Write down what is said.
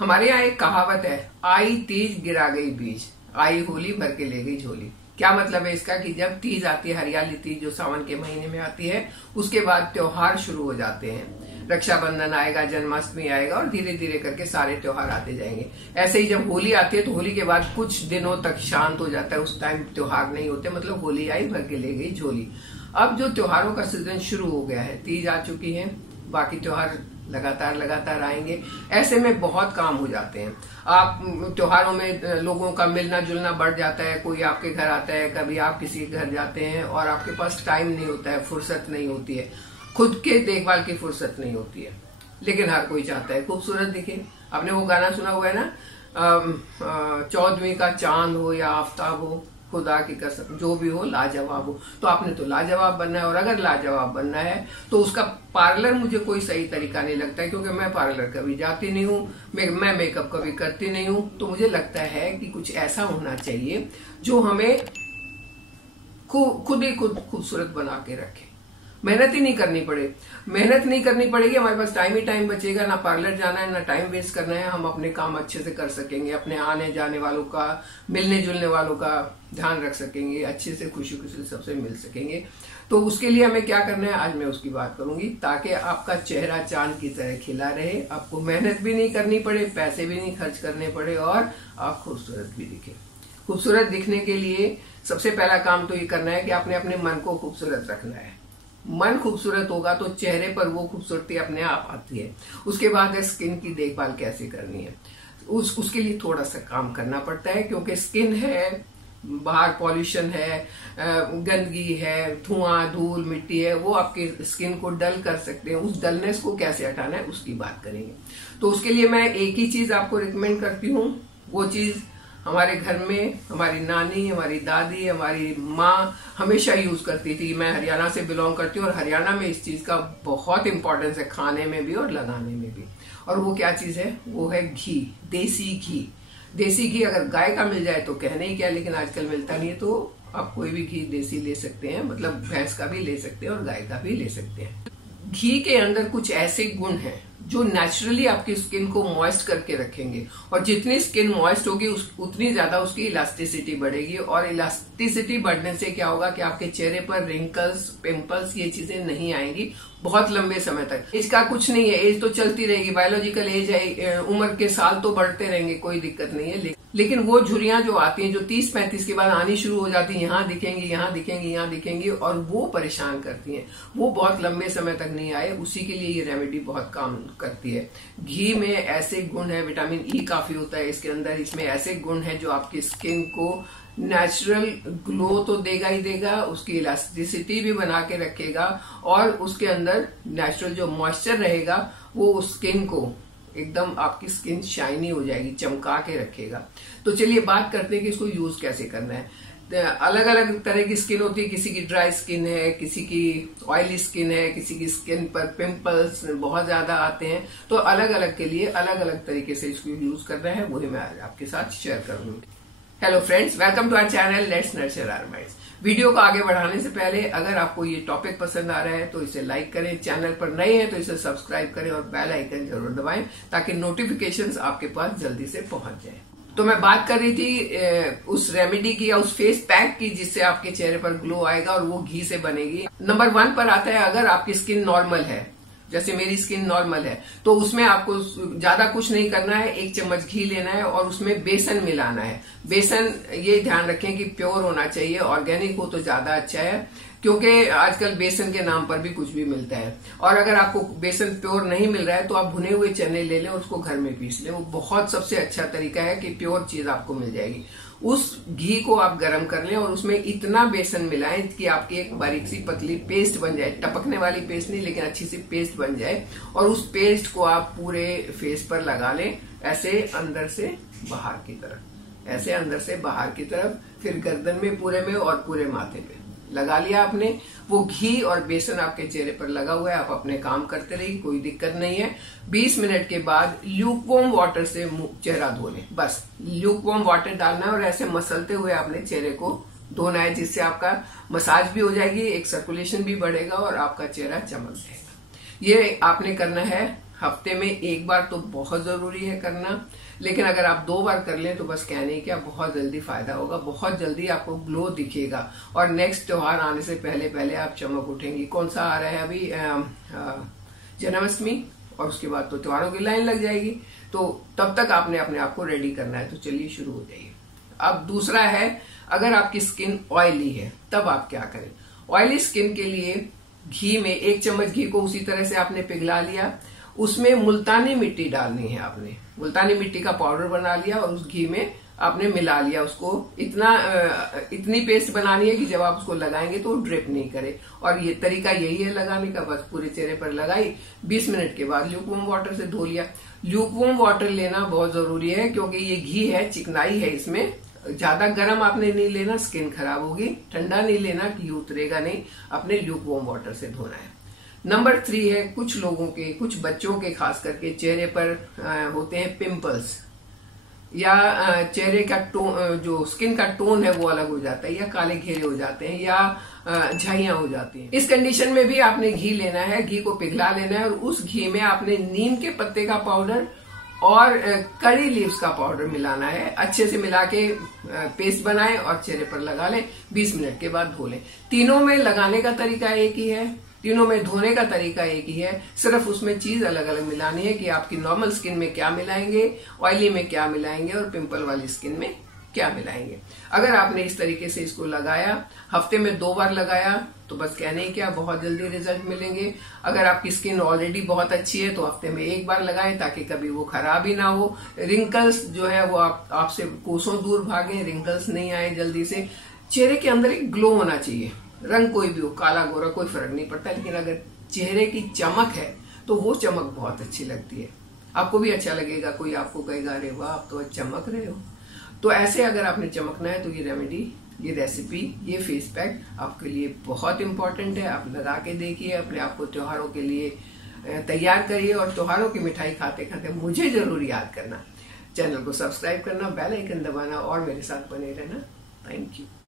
हमारे यहाँ एक कहावत है, आई तीज गिरा गई बीज, आई होली भर के ले गई झोली। क्या मतलब है इसका कि जब तीज आती है, हरियाली तीज जो सावन के महीने में आती है, उसके बाद त्योहार शुरू हो जाते हैं। रक्षाबंधन आएगा, जन्माष्टमी आएगा और धीरे धीरे करके सारे त्योहार आते जाएंगे। ऐसे ही जब होली आती है तो होली के बाद कुछ दिनों तक शांत हो जाता है, उस टाइम त्योहार नहीं होते, मतलब होली आई भर के ले गई झोली। अब जो त्योहारों का सीजन शुरू हो गया है, तीज आ चुकी है, बाकी त्योहार लगातार आएंगे। ऐसे में बहुत काम हो जाते हैं। आप त्योहारों में लोगों का मिलना जुलना बढ़ जाता है, कोई आपके घर आता है, कभी आप किसी के घर जाते हैं और आपके पास टाइम नहीं होता है, फुर्सत नहीं होती है, खुद के देखभाल की फुर्सत नहीं होती है। लेकिन हर कोई चाहता है खूबसूरत दिखे। आपने वो गाना सुना हुआ है ना, 14वीं का चांद हो या आफ्ताब हो, खुदा की कसम जो भी हो लाजवाब हो। तो आपने तो लाजवाब बनना है, और अगर लाजवाब बनना है तो उसका पार्लर मुझे कोई सही तरीका नहीं लगता है, क्योंकि मैं पार्लर कभी जाती नहीं हूँ, मैं मेकअप कभी करती नहीं हूँ। तो मुझे लगता है कि कुछ ऐसा होना चाहिए जो हमें खुद ही खूबसूरत बना के रखे। मेहनत ही नहीं करनी पड़े, मेहनत नहीं करनी पड़ेगी, हमारे पास टाइम ही टाइम बचेगा, ना पार्लर जाना है ना टाइम वेस्ट करना है, हम अपने काम अच्छे से कर सकेंगे, अपने आने जाने वालों का, मिलने जुलने वालों का ध्यान रख सकेंगे, अच्छे से खुशी खुशी सबसे मिल सकेंगे। तो उसके लिए हमें क्या करना है, आज मैं उसकी बात करूंगी, ताकि आपका चेहरा चांद की तरह खिला रहे, आपको मेहनत भी नहीं करनी पड़े, पैसे भी नहीं खर्च करने पड़े और आप खूबसूरत भी दिखे। खूबसूरत दिखने के लिए सबसे पहला काम तो ये करना है कि आपने अपने मन को खूबसूरत रखना है। मन खूबसूरत होगा तो चेहरे पर वो खूबसूरती अपने आप आती है। उसके बाद है स्किन की देखभाल कैसे करनी है। उसके लिए थोड़ा सा काम करना पड़ता है, क्योंकि स्किन है, बाहर पॉल्यूशन है, गंदगी है, धुआं धूल मिट्टी है, वो आपके स्किन को डल कर सकते हैं। उस डलनेस को कैसे हटाना है उसकी बात करेंगे। तो उसके लिए मैं एक ही चीज आपको रिकमेंड करती हूँ। वो चीज हमारे घर में हमारी नानी, हमारी दादी, हमारी माँ हमेशा यूज करती थी। मैं हरियाणा से बिलोंग करती हूँ और हरियाणा में इस चीज का बहुत इंपॉर्टेंस है, खाने में भी और लगाने में भी। और वो क्या चीज है, वो है घी, देसी घी। देसी घी अगर गाय का मिल जाए तो कहने ही क्या, लेकिन आजकल मिलता नहीं है, तो आप कोई भी घी देसी ले सकते हैं, मतलब भैंस का भी ले सकते हैं और गाय का भी ले सकते हैं। घी के अंदर कुछ ऐसे गुण हैं जो नेचुरली आपकी स्किन को मॉइस्ट करके रखेंगे, और जितनी स्किन मॉइस्ट होगी उतनी ज्यादा उसकी इलास्टिसिटी बढ़ेगी, और इलास्टिसिटी बढ़ने से क्या होगा कि आपके चेहरे पर रिंकल्स, पिंपल्स, ये चीजें नहीं आएंगी बहुत लंबे समय तक। इसका कुछ नहीं है, एज तो चलती रहेगी, बायोलॉजिकल एज है, उम्र के साल तो बढ़ते रहेंगे, कोई दिक्कत नहीं है। लेकिन वो झुर्रियां जो आती हैं, जो 30-35 के बाद आनी शुरू हो जाती हैं, यहाँ दिखेंगी, यहाँ दिखेंगी, यहाँ दिखेंगी, और वो परेशान करती हैं, वो बहुत लंबे समय तक नहीं आए। उसी के लिए ये रेमेडी बहुत काम करती है। घी में ऐसे गुण है, विटामिन ई काफी होता है इसके अंदर, इसमें ऐसे गुण है जो आपकी स्किन को नेचुरल ग्लो तो देगा ही देगा, उसकी इलास्टिसिटी भी बना के रखेगा, और उसके अंदर नेचुरल जो मॉइस्चर रहेगा वो उस स्किन को एकदम, आपकी स्किन शाइनी हो जाएगी, चमका के रखेगा। तो चलिए बात करते हैं कि इसको यूज कैसे करना है। अलग अलग तरह की स्किन होती है, किसी की ड्राई स्किन है, किसी की ऑयली स्किन है, किसी की स्किन पर पिंपल्स बहुत ज्यादा आते हैं। तो अलग अलग के लिए अलग अलग तरीके से इसको यूज करना है, वही मैं आज आपके साथ शेयर करूंगी। Hello friends, welcome to our channel let's nurture our minds. Video को आगे बढ़ाने से पहले अगर आपको ये टॉपिक पसंद आ रहा है तो इसे लाइक करें, चैनल पर नए हैं तो इसे सब्सक्राइब करें और बेल आइकन जरूर दबाएं, ताकि नोटिफिकेशंस आपके पास जल्दी से पहुंच जाए। तो मैं बात कर रही थी उस रेमेडी की या उस फेस पैक की, जिससे आपके चेहरे पर ग्लो आएगा, और वो घी से बनेगी। नंबर 1 पर आता है, अगर आपकी स्किन नॉर्मल है, जैसे मेरी स्किन नॉर्मल है, तो उसमें आपको ज्यादा कुछ नहीं करना है। 1 चम्मच घी लेना है और उसमें बेसन मिलाना है। बेसन ये ध्यान रखें कि प्योर होना चाहिए, ऑर्गेनिक हो तो ज्यादा अच्छा है, क्योंकि आजकल बेसन के नाम पर भी कुछ भी मिलता है। और अगर आपको बेसन प्योर नहीं मिल रहा है तो आप भुने हुए चने ले लें, उसको घर में पीस लें, वो बहुत सबसे अच्छा तरीका है कि प्योर चीज आपको मिल जाएगी। उस घी को आप गरम कर लें और उसमें इतना बेसन मिलाएं कि आपकी एक बारीक सी पतली पेस्ट बन जाए, टपकने वाली पेस्ट नहीं, लेकिन अच्छी सी पेस्ट बन जाए। और उस पेस्ट को आप पूरे फेस पर लगा लें, ऐसे अंदर से बाहर की तरफ, ऐसे अंदर से बाहर की तरफ, फिर गर्दन में पूरे में और पूरे माथे पे लगा लिया आपने। वो घी और बेसन आपके चेहरे पर लगा हुआ है, आप अपने काम करते रहिए, कोई दिक्कत नहीं है। 20 मिनट के बाद ल्यूकवार्म वाटर से चेहरा धो लें, बस ल्यूकवार्म वाटर डालना है और ऐसे मसलते हुए आपने चेहरे को धोना है, जिससे आपका मसाज भी हो जाएगी, एक सर्कुलेशन भी बढ़ेगा और आपका चेहरा चमक जाएगा। ये आपने करना है हफ्ते में एक बार तो बहुत जरूरी है करना, लेकिन अगर आप 2 बार कर लें तो बस कहने क्या बहुत जल्दी फायदा होगा, बहुत जल्दी आपको ग्लो दिखेगा और नेक्स्ट त्योहार आने से पहले पहले आप चमक उठेंगी। कौन सा आ रहा है अभी? जन्माष्टमी, और उसके बाद तो त्योहारों की लाइन लग जाएगी, तो तब तक आपने अपने आप को रेडी करना है। तो चलिए शुरू हो जाइए। अब दूसरा है, अगर आपकी स्किन ऑयली है तब आप क्या करें। ऑयली स्किन के लिए घी में 1 चम्मच घी को उसी तरह से आपने पिघला लिया, उसमें मुल्तानी मिट्टी डालनी है। आपने मुल्तानी मिट्टी का पाउडर बना लिया और उस घी में आपने मिला लिया उसको। इतनी पेस्ट बनानी है कि जब आप उसको लगाएंगे तो ड्रिप नहीं करे। और ये तरीका यही है लगाने का, बस पूरे चेहरे पर लगाई, 20 मिनट के बाद ल्यूकवार्म वाटर से धो लिया। ल्यूकवार्म वाटर लेना बहुत जरूरी है क्योंकि ये घी है, चिकनाई है इसमें। ज्यादा गर्म आपने नहीं लेना, स्किन खराब होगी। ठंडा नहीं लेना, घी उतरेगा नहीं। अपने ल्यूकवार्म वाटर से धोना है। नंबर 3 है, कुछ लोगों के, कुछ बच्चों के खास करके चेहरे पर होते हैं पिंपल्स, या चेहरे का टोन, जो स्किन का टोन है वो अलग हो जाता है, या काले घेरे हो जाते हैं, या झाइयां हो जाती हैं। इस कंडीशन में भी आपने घी लेना है, घी को पिघला लेना है और उस घी में आपने नीम के पत्ते का पाउडर और करी लीव्स का पाउडर मिलाना है। अच्छे से मिला के पेस्ट बनाएं और चेहरे पर लगा लें। 20 मिनट के बाद धो लें। तीनों में लगाने का तरीका एक ही है, तीनों में धोने का तरीका एक ही है, सिर्फ उसमें चीज अलग अलग मिलानी है कि आपकी नॉर्मल स्किन में क्या मिलाएंगे, ऑयली में क्या मिलाएंगे और पिंपल वाली स्किन में क्या मिलाएंगे। अगर आपने इस तरीके से इसको लगाया, हफ्ते में 2 बार लगाया, तो बस कहने ही क्या, बहुत जल्दी रिजल्ट मिलेंगे। अगर आपकी स्किन ऑलरेडी बहुत अच्छी है तो हफ्ते में 1 बार लगाएं ताकि कभी वो खराब ही ना हो। रिंकल्स जो है वो आपसे कोसों दूर भागे, रिंकल्स नहीं आए जल्दी से। चेहरे के अंदर एक ग्लो होना चाहिए, रंग कोई भी हो, काला गोरा कोई फर्क नहीं पड़ता, लेकिन अगर चेहरे की चमक है तो वो चमक बहुत अच्छी लगती है। आपको भी अच्छा लगेगा, कोई आपको कहेगा अरे वाह आप तो चमक रहे हो। तो ऐसे अगर आपने चमकना है तो ये रेमेडी, ये रेसिपी, ये फेस पैक आपके लिए बहुत इंपॉर्टेंट है। आप लगा के देखिए, अपने आप को त्योहारों के लिए तैयार करिए और त्योहारों की मिठाई खाते खाते मुझे जरूर याद करना, चैनल को सब्सक्राइब करना, बेल आइकन दबाना और मेरे साथ बने रहना। Thank you.